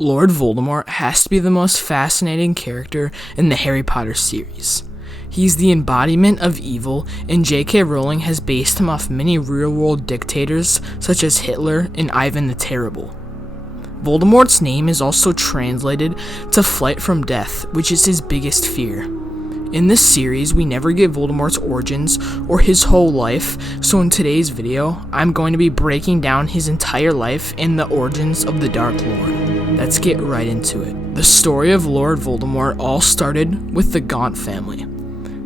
Lord Voldemort has to be the most fascinating character in the Harry Potter series. He's the embodiment of evil, and J.K. Rowling has based him off many real-world dictators such as Hitler and Ivan the Terrible. Voldemort's name is also translated to flight from death, which is his biggest fear. In this series, we never get Voldemort's origins or his whole life, so in today's video, I'm going to be breaking down his entire life and the origins of the Dark Lord. Let's get right into it. The story of Lord Voldemort all started with the Gaunt family.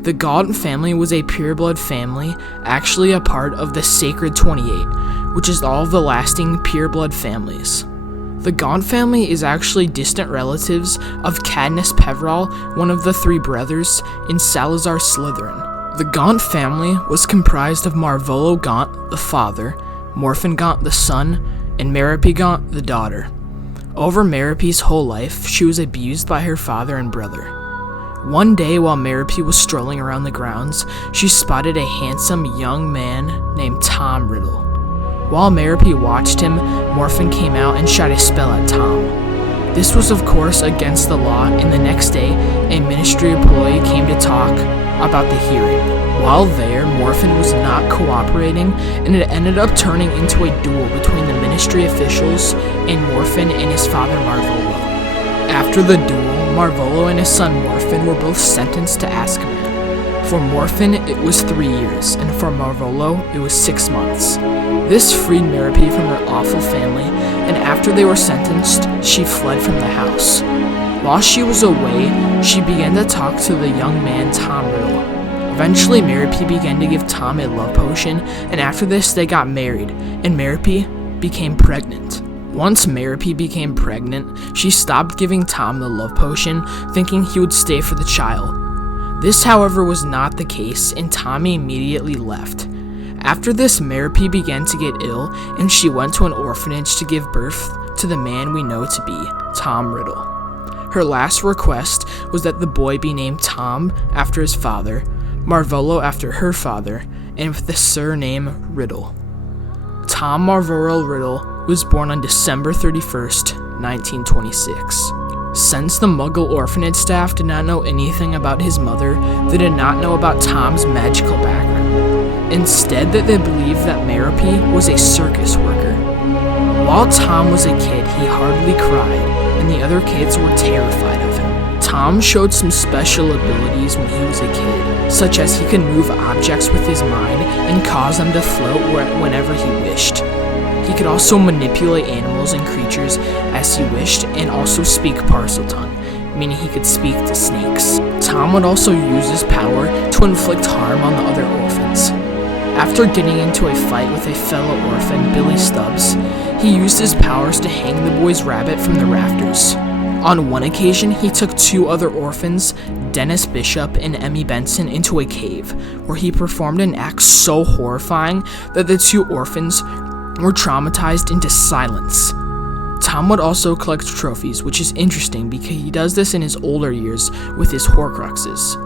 The Gaunt family was a pureblood family, actually a part of the Sacred 28, which is all of the lasting pureblood families. The Gaunt family is actually distant relatives of Cadmus Peverell, one of the three brothers, and Salazar Slytherin. The Gaunt family was comprised of Marvolo Gaunt, the father, Morphin Gaunt, the son, and Merope Gaunt, the daughter. Over Merope's whole life, she was abused by her father and brother. One day, while Merope was strolling around the grounds, she spotted a handsome young man named Tom Riddle. While Merope watched him, Morphin came out and shot a spell at Tom. This was of course against the law, and the next day, a ministry employee came to talk about the hearing. While there, Morphin was not cooperating, and it ended up turning into a duel between the ministry officials and Morphin and his father Marvolo. After the duel, Marvolo and his son Morphin were both sentenced to Azkaban. For Morphin, it was 3 years, and for Marvolo, it was 6 months. This freed Merope from her awful family, and after they were sentenced, she fled from the house. While she was away, she began to talk to the young man Tom Riddle. Eventually, Merope began to give Tom a love potion, and after this, they got married, and Merope became pregnant. Once Merope became pregnant, she stopped giving Tom the love potion, thinking he would stay for the child. This, however, was not the case, and Tommy immediately left. After this, Merope began to get ill, and she went to an orphanage to give birth to the man we know to be Tom Riddle. Her last request was that the boy be named Tom after his father, Marvolo after her father, and with the surname Riddle. Tom Marvolo Riddle was born on December 31st, 1926. Since the Muggle orphanage staff did not know anything about his mother, they did not know about Tom's magical background. Instead, they believed that Merope was a circus worker. While Tom was a kid, he hardly cried, and the other kids were terrified of him. Tom showed some special abilities when he was a kid, such as he could move objects with his mind and cause them to float whenever he wished. He could also manipulate animals and creatures as he wished, and also speak Parseltongue, meaning he could speak to snakes. Tom would also use his power to inflict harm on the other orphans. After getting into a fight with a fellow orphan, Billy Stubbs, he used his powers to hang the boy's rabbit from the rafters. On one occasion, he took 2 other orphans, Dennis Bishop and Emmy Benson, into a cave, where he performed an act so horrifying that the 2 orphans were traumatized into silence. Tom would also collect trophies, which is interesting because he does this in his older years with his Horcruxes.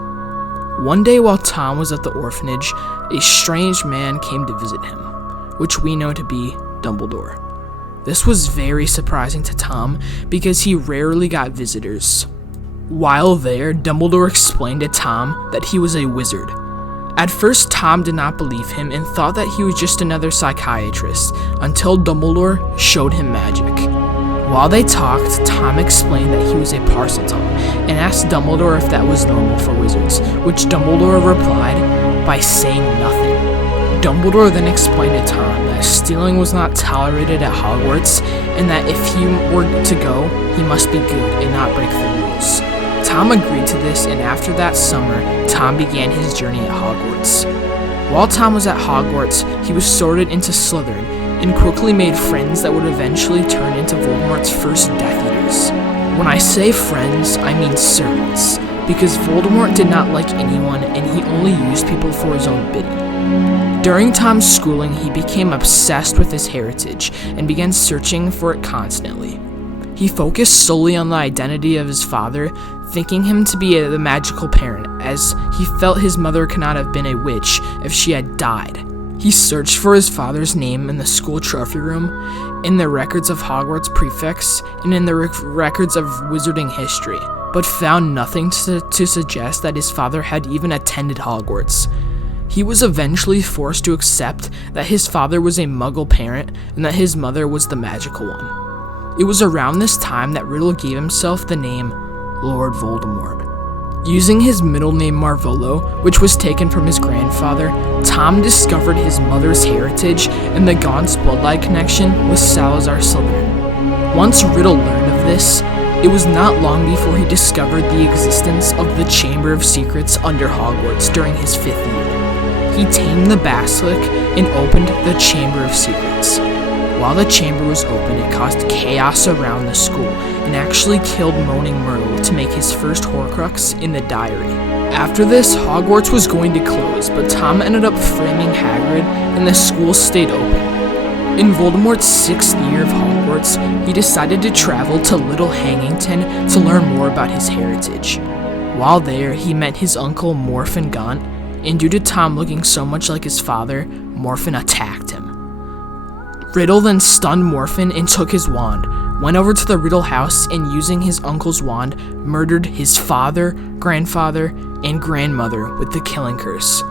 One day while Tom was at the orphanage, a strange man came to visit him, which we know to be Dumbledore. This was very surprising to Tom because he rarely got visitors. While there, Dumbledore explained to Tom that he was a wizard. At first, Tom did not believe him and thought that he was just another psychiatrist, until Dumbledore showed him magic. While they talked, Tom explained that he was a Parseltongue, and asked Dumbledore if that was normal for wizards, which Dumbledore replied by saying nothing. Dumbledore then explained to Tom that stealing was not tolerated at Hogwarts, and that if he were to go, he must be good and not break the rules. Tom agreed to this, and after that summer, Tom began his journey at Hogwarts. While Tom was at Hogwarts, he was sorted into Slytherin, and quickly made friends that would eventually turn into Voldemort's first Death Eaters. When I say friends, I mean servants, because Voldemort did not like anyone, and he only used people for his own bidding. During Tom's schooling, he became obsessed with his heritage, and began searching for it constantly. He focused solely on the identity of his father, thinking him to be the magical parent, as he felt his mother could not have been a witch if she had died. He searched for his father's name in the school trophy room, in the records of Hogwarts prefects, and in the records of wizarding history, but found nothing to suggest that his father had even attended Hogwarts. He was eventually forced to accept that his father was a Muggle parent and that his mother was the magical one. It was around this time that Riddle gave himself the name Lord Voldemort. Using his middle name Marvolo, which was taken from his grandfather, Tom discovered his mother's heritage and the Gaunt's bloodline connection with Salazar Slytherin. Once Riddle learned of this, it was not long before he discovered the existence of the Chamber of Secrets under Hogwarts during his 5th year. He tamed the Basilisk and opened the Chamber of Secrets. While the chamber was open, it caused chaos around the school and actually killed Moaning Myrtle to make his first Horcrux in the diary. After this, Hogwarts was going to close, but Tom ended up framing Hagrid and the school stayed open. In Voldemort's 6th year of Hogwarts, he decided to travel to Little Hangington to learn more about his heritage. While there, he met his uncle Morphin Gaunt, and due to Tom looking so much like his father, Morphin attacked him. Riddle then stunned Morphin and took his wand, went over to the Riddle house, and using his uncle's wand, murdered his father, grandfather, and grandmother with the killing curse.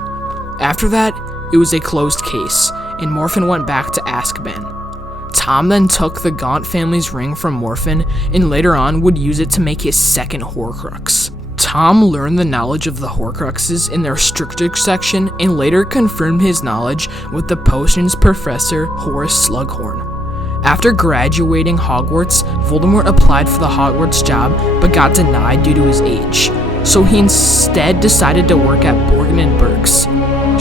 After that, it was a closed case, and Morphin went back to Azkaban. Tom then took the Gaunt family's ring from Morphin, and later on would use it to make his second Horcrux. Tom learned the knowledge of the Horcruxes in the restricted section and later confirmed his knowledge with the potions professor Horace Slughorn. After graduating Hogwarts, Voldemort applied for the Hogwarts job but got denied due to his age, so he instead decided to work at Borgin & Burke's.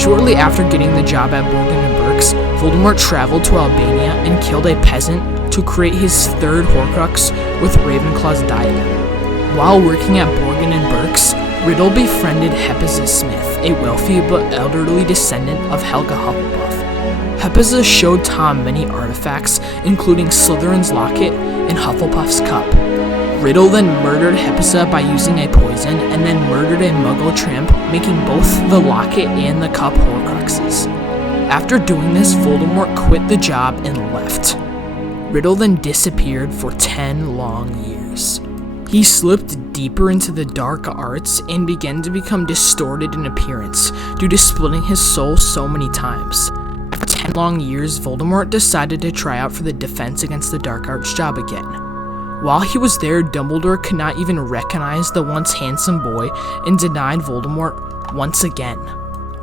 Shortly after getting the job at Borgin & Burke's, Voldemort traveled to Albania and killed a peasant to create his third Horcrux with Ravenclaw's diadem. While working at Borgin & Burke's, Riddle befriended Hepzibah Smith, a wealthy but elderly descendant of Helga Hufflepuff. Hepzibah showed Tom many artifacts, including Slytherin's locket and Hufflepuff's cup. Riddle then murdered Hepzibah by using a poison, and then murdered a Muggle tramp, making both the locket and the cup Horcruxes. After doing this, Voldemort quit the job and left. Riddle then disappeared for 10 long years. He slipped deeper into the dark arts and began to become distorted in appearance due to splitting his soul so many times. After 10 long years, Voldemort decided to try out for the Defense Against the Dark Arts job again. While he was there, Dumbledore could not even recognize the once handsome boy and denied Voldemort once again.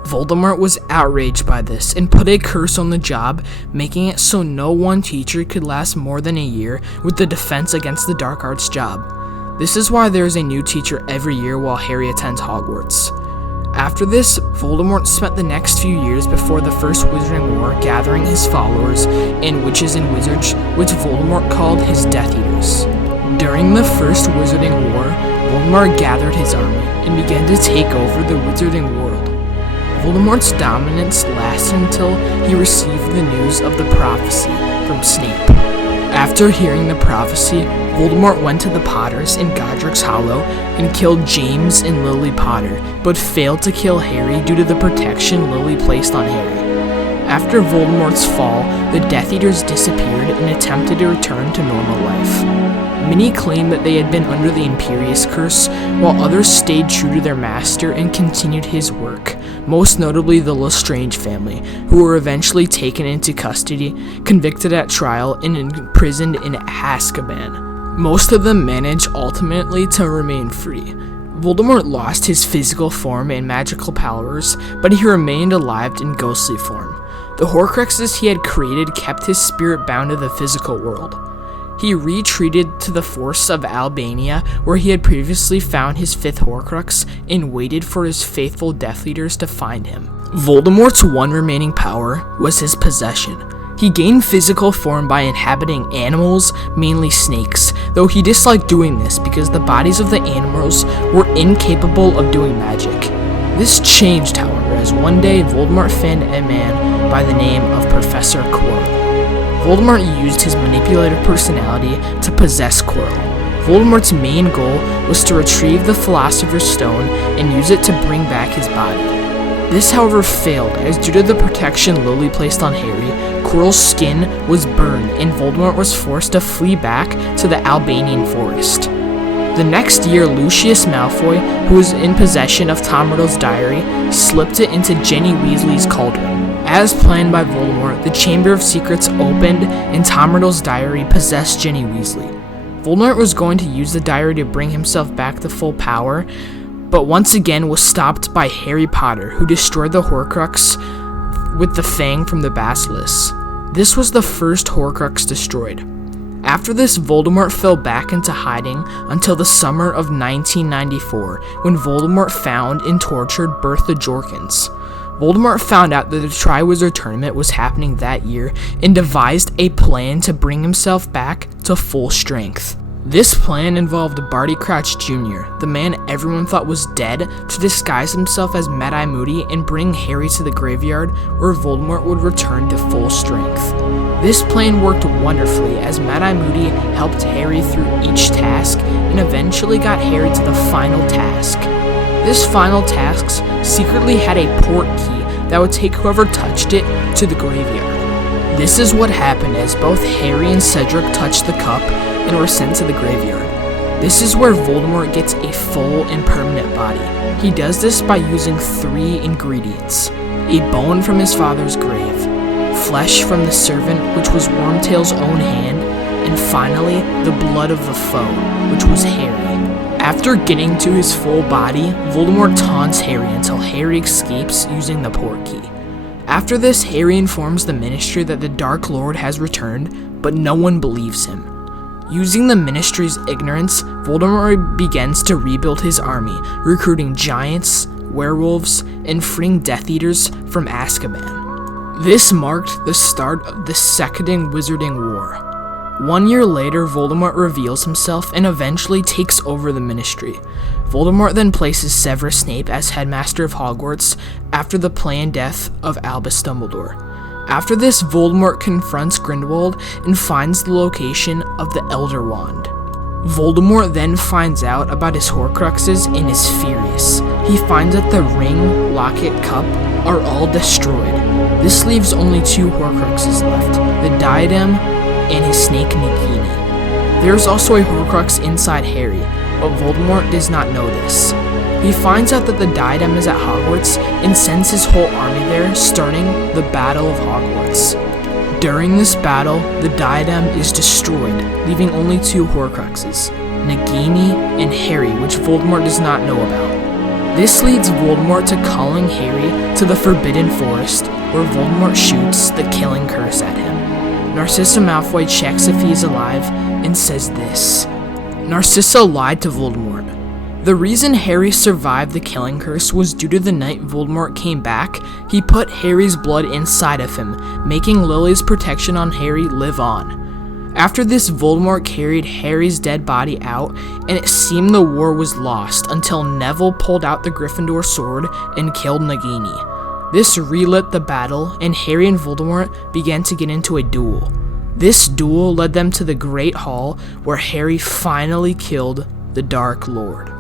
Voldemort was outraged by this and put a curse on the job, making it so no one teacher could last more than a year with the Defense Against the Dark Arts job. This is why there is a new teacher every year while Harry attends Hogwarts. After this, Voldemort spent the next few years before the First Wizarding War gathering his followers and witches and wizards, which Voldemort called his Death Eaters. During the First Wizarding War, Voldemort gathered his army and began to take over the Wizarding world. Voldemort's dominance lasted until he received the news of the prophecy from Snape. After hearing the prophecy, Voldemort went to the Potters in Godric's Hollow and killed James and Lily Potter, but failed to kill Harry due to the protection Lily placed on Harry. After Voldemort's fall, the Death Eaters disappeared and attempted to return to normal life. Many claimed that they had been under the Imperius Curse, while others stayed true to their master and continued his work, most notably the Lestrange family, who were eventually taken into custody, convicted at trial, and imprisoned in Azkaban. Most of them managed ultimately to remain free. Voldemort lost his physical form and magical powers, but he remained alive in ghostly form. The Horcruxes he had created kept his spirit bound to the physical world. He retreated to the Force of Albania, where he had previously found his 5th Horcrux, and waited for his faithful Death Eaters to find him. Voldemort's one remaining power was his possession. He gained physical form by inhabiting animals, mainly snakes, though he disliked doing this because the bodies of the animals were incapable of doing magic. This changed, however, as one day Voldemort found a man by the name of Professor Quirrell. Voldemort used his manipulative personality to possess Quirrell. Voldemort's main goal was to retrieve the Philosopher's Stone and use it to bring back his body. This, however, failed, as due to the protection Lily placed on Harry, Quirrell's skin was burned and Voldemort was forced to flee back to the Albanian forest. The next year, Lucius Malfoy, who was in possession of Tom Riddle's diary, slipped it into Ginny Weasley's cauldron. As planned by Voldemort, the Chamber of Secrets opened and Tom Riddle's diary possessed Ginny Weasley. Voldemort was going to use the diary to bring himself back to full power, but once again was stopped by Harry Potter, who destroyed the Horcrux with the fang from the Basilisk. This was the first Horcrux destroyed. After this, Voldemort fell back into hiding until the summer of 1994, when Voldemort found and tortured Bertha Jorkins. Voldemort found out that the Triwizard Tournament was happening that year and devised a plan to bring himself back to full strength. This plan involved Barty Crouch Jr., the man everyone thought was dead, to disguise himself as Mad-Eye Moody and bring Harry to the graveyard where Voldemort would return to full strength. This plan worked wonderfully as Mad-Eye Moody helped Harry through each task and eventually got Harry to the final task. This final task secretly had a port key that would take whoever touched it to the graveyard. This is what happened as both Harry and Cedric touched the cup and were sent to the graveyard. This is where Voldemort gets a full and permanent body. He does this by using 3 ingredients: a bone from his father's grave, flesh from the servant, which was Wormtail's own hand, and finally, the blood of the foe, which was Harry. After getting to his full body, Voldemort taunts Harry until Harry escapes using the port key. After this, Harry informs the Ministry that the Dark Lord has returned, but no one believes him. Using the Ministry's ignorance, Voldemort begins to rebuild his army, recruiting giants, werewolves, and freeing Death Eaters from Azkaban. This marked the start of the Second Wizarding War. 1 year later, Voldemort reveals himself and eventually takes over the Ministry. Voldemort then places Severus Snape as headmaster of Hogwarts after the planned death of Albus Dumbledore. After this, Voldemort confronts Grindelwald and finds the location of the Elder Wand. Voldemort then finds out about his Horcruxes and is furious. He finds that the ring, locket, cup are all destroyed. This leaves only 2 Horcruxes left, the diadem and his snake Nagini. There is also a Horcrux inside Harry, but Voldemort does not know this. He finds out that the diadem is at Hogwarts and sends his whole army there, starting the Battle of Hogwarts. During this battle, the diadem is destroyed, leaving only 2 Horcruxes, Nagini and Harry, which Voldemort does not know about. This leads Voldemort to calling Harry to the Forbidden Forest, where Voldemort shoots the killing curse at him. Narcissa Malfoy checks if he is alive and says this: Narcissa lied to Voldemort. The reason Harry survived the killing curse was due to the night Voldemort came back, he put Harry's blood inside of him, making Lily's protection on Harry live on. After this, Voldemort carried Harry's dead body out, and it seemed the war was lost until Neville pulled out the Gryffindor sword and killed Nagini. This relit the battle, and Harry and Voldemort began to get into a duel. This duel led them to the Great Hall, where Harry finally killed the Dark Lord.